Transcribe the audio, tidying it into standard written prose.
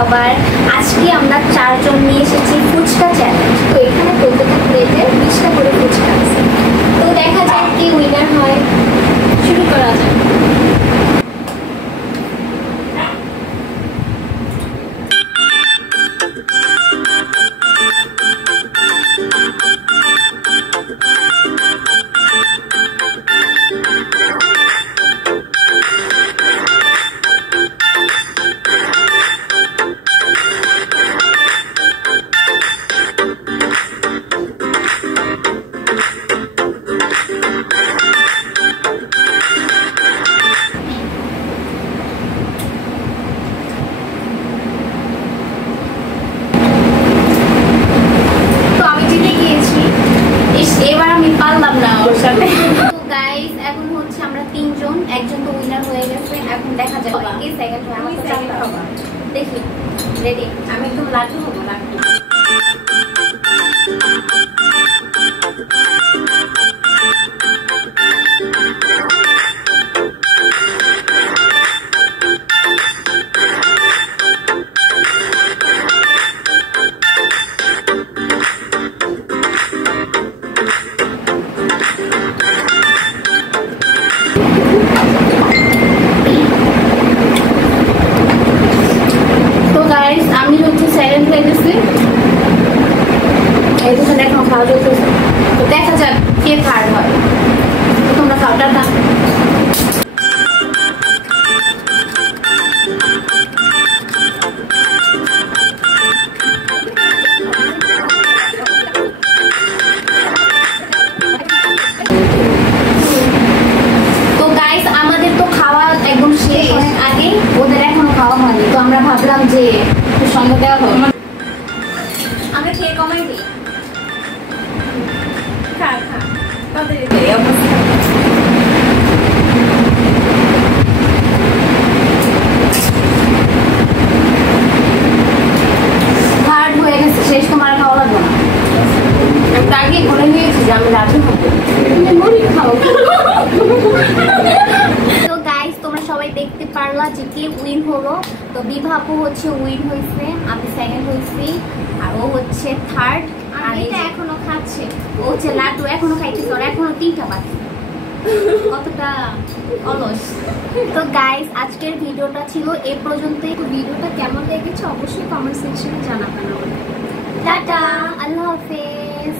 সবার। আজকে আমরা 4 জন নিয়ে এসেছি ফুচকা চ্যালেঞ্জ। তো এখানে প্রত্যেকটা প্লেটে 20টা করে ফুচকা আছে। তো দেখা যাক কে উইনার হয়। শুরু করা যাক। এখন হচ্ছে আমরা 3 জন, একজন তো উইনার হয়ে গেছে। এখন দেখা যাক কে সেকেন্ড হয়। আমি সেকেন্ড হব, দেখি। রেডি? আমি একদম লাড্ডু হব, লাড্ডু। আমি হচ্ছে সাইলেন্ট হয়ে গেছি। এই তো এখন খাওয়া চলতেছে। তো দেখা যাক কে থার্ড হয়। তো তোমরা খাওয়াটা না। তো গাইস আমাদের তো খাওয়া একদম শেষ হওয়ার আগে, ওদের এখনো খাওয়া হয়নি। তো আমরা ভাবলাম যে সঙ্গে দেওয়া হোক। আমরা খেয়ে কমাই দিই। খা খা তাদের এই অবস্থা। হার্ড হয়ে গেছে, শেষ। তোমার খাওয়া লাগবে না। আমি আগে বলে নিয়েছি যে আমি রাজি হবো। তুমি খাও। তো গাইস তোমরা সবাই দেখতে পারলা যে কে উইন হলো। তো বিভা আপু হচ্ছে উইন হয়েছে, আমি সেকেন্ড হয়েছি, আর ও হচ্ছে থার্ড। আর এটা এখনো খাচ্ছে, ও হচ্ছে লাড্ডু এখনো খাইতেছে, ওর এখনো 3টা বাকি। কতটা অলস। তো গাইস আজকের ভিডিওটা ছিল এ পর্যন্তই। ভিডিওটা কেমন লেগেছে অবশ্যই কমেন্ট সেকশনে জানাবেন। টাটা, আল্লাহ হাফেজ।